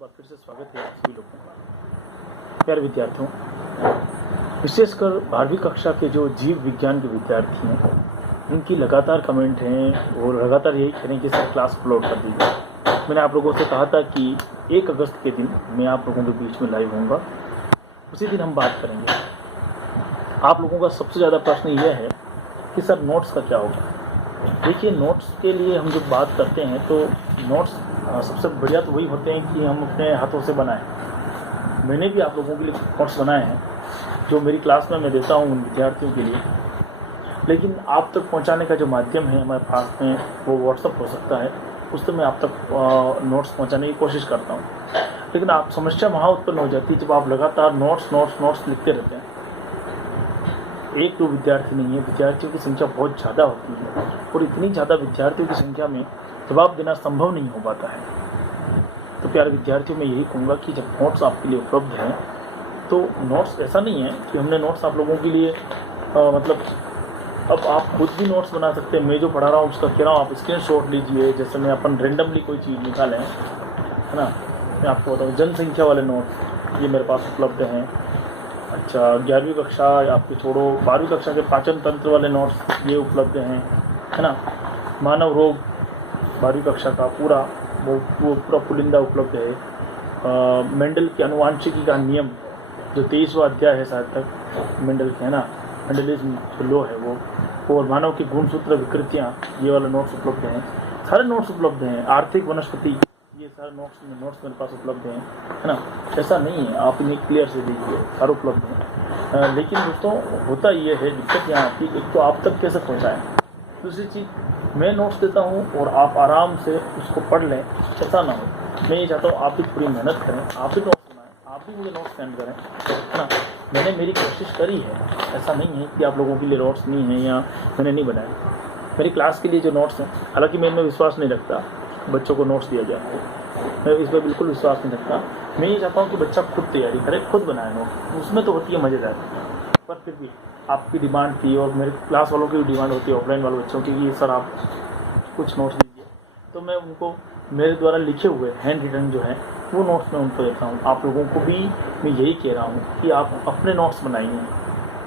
बार फिर से स्वागत है आप सभी लोगों का। प्यारे विद्यार्थियों, विशेषकर 12वीं कक्षा के जो जीव विज्ञान के विद्यार्थी हैं, उनकी लगातार कमेंट हैं और लगातार यही कह रहे हैं कि सर क्लास अपलोड कर दीजिए। मैंने आप लोगों से कहा था कि 1 अगस्त के दिन मैं आप लोगों के बीच में लाइव होऊंगा, उसी दिन हम बात करेंगे। आप लोगों का सबसे ज़्यादा प्रश्न यह है कि सर नोट्स का क्या होगा। देखिए, नोट्स के लिए हम जब बात करते हैं तो नोट्स सबसे बढ़िया तो वही होते हैं कि हम अपने हाथों से बनाएं। मैंने भी आप लोगों के लिए नोट्स बनाए हैं जो मेरी क्लास में मैं देता हूं उन विद्यार्थियों के लिए, लेकिन आप तक पहुंचाने का जो माध्यम है हमारे पास में वो व्हाट्सअप हो सकता है। उससे मैं आप तक नोट्स पहुंचाने की कोशिश करता हूं, लेकिन आप समस्या वहाँ उत्पन्न हो जाती है जब आप लगातार नोट्स लिखते रहते हैं। एक दो विद्यार्थी नहीं है, विद्यार्थियों की संख्या बहुत ज़्यादा होती है और इतनी ज़्यादा विद्यार्थियों की संख्या में जवाब देना संभव नहीं हो पाता है। तो प्यारे विद्यार्थियों, मैं यही कहूँगा कि जब नोट्स आपके लिए उपलब्ध हैं तो नोट्स ऐसा नहीं है कि हमने नोट्स आप लोगों के लिए मतलब अब आप खुद भी नोट्स बना सकते हैं। मैं जो पढ़ा रहा हूँ उसका कह रहा हूँ आप स्क्रीनशॉट लीजिए। जैसे मैं अपन रेंडमली कोई चीज़ निकालें, है ना, मैं आपको बताऊँ जनसंख्या वाले नोट्स ये मेरे पास उपलब्ध हैं। अच्छा, 11वीं कक्षा आपके छोड़ो 12वीं कक्षा के पाचन तंत्र वाले नोट्स ये उपलब्ध हैं, है ना। मानव रोग 12वीं कक्षा का पूरा वो पूरा पुलिंदा उपलब्ध है। मेंडल की अनुवांशिकी का नियम जो 23वां अध्याय है शायद तक मेंडल के, है ना, मेंडलिज्म जो लॉ है वो, और मानव की गुणसूत्र विकृतियाँ ये वाले नोट्स उपलब्ध हैं। सारे नोट्स उपलब्ध हैं। आर्थिक वनस्पति ये सारे नोट्स मेरे पास उपलब्ध हैं, है ना। ऐसा नहीं है, आप इन्हें क्लियर से देखिए, सारे उपलब्ध हैं। लेकिन दोस्तों होता ये है, दिक्कत यहाँ आती है, एक तो आप तक कैसे पहुँचाएँ, दूसरी चीज़ मैं नोट्स देता हूँ और आप आराम से उसको पढ़ लें, ऐसा ना हो। मैं ये चाहता हूँ आप भी पूरी मेहनत करें, आप भी नोट्स बनाएं, आप भी मुझे नोट्स सेंड करें, है ना। मैंने मेरी कोशिश करी है, ऐसा नहीं है कि आप लोगों के लिए नोट्स नहीं हैं या मैंने नहीं बनाए। मेरी क्लास के लिए जो नोट्स हैं, हालांकि मैं इनमें विश्वास नहीं रखता बच्चों को नोट्स दिया जाए, मैं इस पर बिल्कुल विश्वास नहीं रखता। मैं ये चाहता हूँ कि बच्चा खुद तैयारी करे, खुद बनाए नोट, उसमें तो होती है मज़ेदार। पर फिर भी आपकी डिमांड थी और मेरे क्लास वालों की भी डिमांड होती है, ऑफलाइन वाले बच्चों की, कि सर आप कुछ नोट्स दीजिए, तो मैं उनको मेरे द्वारा लिखे हुए हैंड रिटन जो है वो नोट्स मैं उनको देता हूँ। आप लोगों को भी मैं यही कह रहा हूँ कि आप अपने नोट्स बनाइए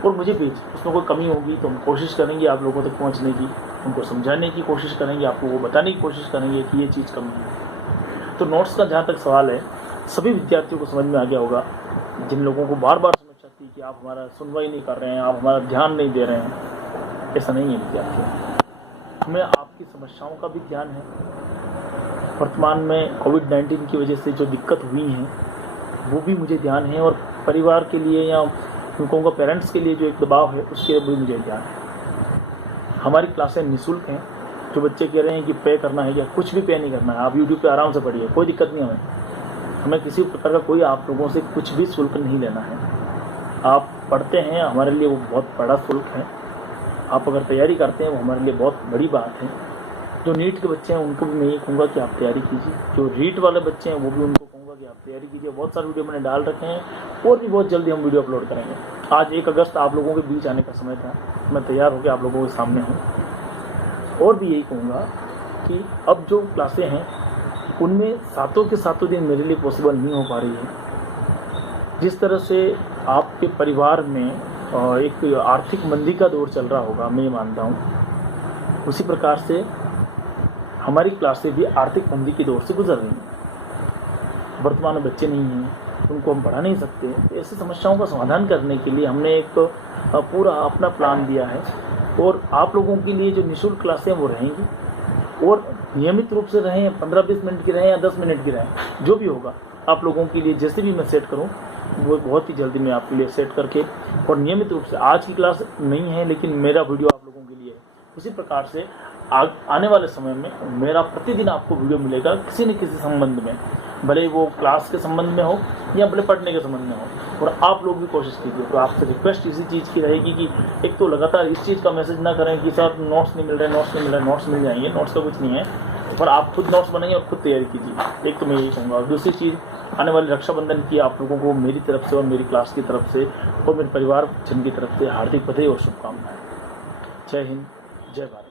और मुझे भेज, उसमें कोई कमी होगी तो हम कोशिश करेंगे आप लोगों तक पहुँचने की, उनको समझाने की कोशिश करेंगे, आपको वो बताने की कोशिश करेंगे कि ये चीज़ कमी है। तो नोट्स का जहाँ तक सवाल है, सभी विद्यार्थियों को समझ में आ गया होगा जिन लोगों को बार बार समस्या थी कि आप हमारा सुनवाई नहीं कर रहे हैं, आप हमारा ध्यान नहीं दे रहे हैं। ऐसा नहीं है विद्यार्थियों, हमें आपकी समस्याओं का भी ध्यान है। वर्तमान में कोविड-19 की वजह से जो दिक्कत हुई है वो भी मुझे ध्यान है, और परिवार के लिए या उनको पेरेंट्स के लिए जो एक दबाव है उसके भी मुझे ध्यान है। हमारी क्लासें निःशुल्क हैं। जो बच्चे कह रहे हैं कि पे करना है, या कुछ भी पे नहीं करना है, आप यूट्यूब पे आराम से पढ़िए, कोई दिक्कत नहीं हमें किसी प्रकार का कोई आप लोगों से कुछ भी शुल्क नहीं लेना है। आप पढ़ते हैं, हमारे लिए वो बहुत बड़ा शुल्क है। आप अगर तैयारी करते हैं वो हमारे लिए बहुत बड़ी बात है। जो नीट के बच्चे हैं उनको भी मैं ये कहूँगा कि आप तैयारी कीजिए, जो रीट वाले बच्चे हैं वो भी उनको कहूँगा कि आप तैयारी कीजिए। बहुत सारे वीडियो मैंने डाल रखे हैं और भी बहुत जल्दी हम वीडियो अपलोड करेंगे। आज 1 अगस्त आप लोगों के बीच आने का समय था, मैं तैयार होकर आप लोगों के सामने हूँ। और भी यही कहूँगा कि अब जो क्लासें हैं उनमें सातों के सातों दिन मेरे लिए पॉसिबल नहीं हो पा रही है। जिस तरह से आपके परिवार में एक आर्थिक मंदी का दौर चल रहा होगा, मैं ये मानता हूँ, उसी प्रकार से हमारी क्लासें भी आर्थिक मंदी के दौर से गुजर रही हैं। वर्तमान में बच्चे नहीं हैं, उनको हम पढ़ा नहीं सकते। तो ऐसी समस्याओं का समाधान करने के लिए हमने एक पूरा अपना प्लान दिया है, और आप लोगों के लिए जो निःशुल्क क्लासें वो रहेंगी, और नियमित रूप से रहें, 15-20 मिनट की रहें या 10 मिनट की रहें, जो भी होगा आप लोगों के लिए जैसे भी मैं सेट करूं वो बहुत ही जल्दी मैं आपके लिए सेट करके, और नियमित रूप से आज की क्लास नहीं है लेकिन मेरा वीडियो आप लोगों के लिए है, उसी प्रकार से आने वाले समय में मेरा प्रतिदिन आपको वीडियो मिलेगा किसी न किसी संबंध में, भले वो क्लास के संबंध में हो या भले पढ़ने के संबंध में हो। और आप लोग भी कोशिश कीजिए। तो आपसे रिक्वेस्ट इसी चीज़ की रहेगी कि एक तो लगातार इस चीज़ का मैसेज ना करें कि सर नोट्स नहीं मिल रहे, नोट्स मिल जाएंगे, नोट्स का कुछ नहीं है, पर आप खुद नोट्स बनाइए और खुद तैयारी कीजिए। एक तो मैं यही कहूँगा। और दूसरी चीज़, आने वाले रक्षाबंधन की आप लोगों को मेरी तरफ से और मेरी क्लास की तरफ से और मेरे परिवार जन की तरफ से हार्दिक बधाई और शुभकामनाएं। जय हिंद, जय भारत।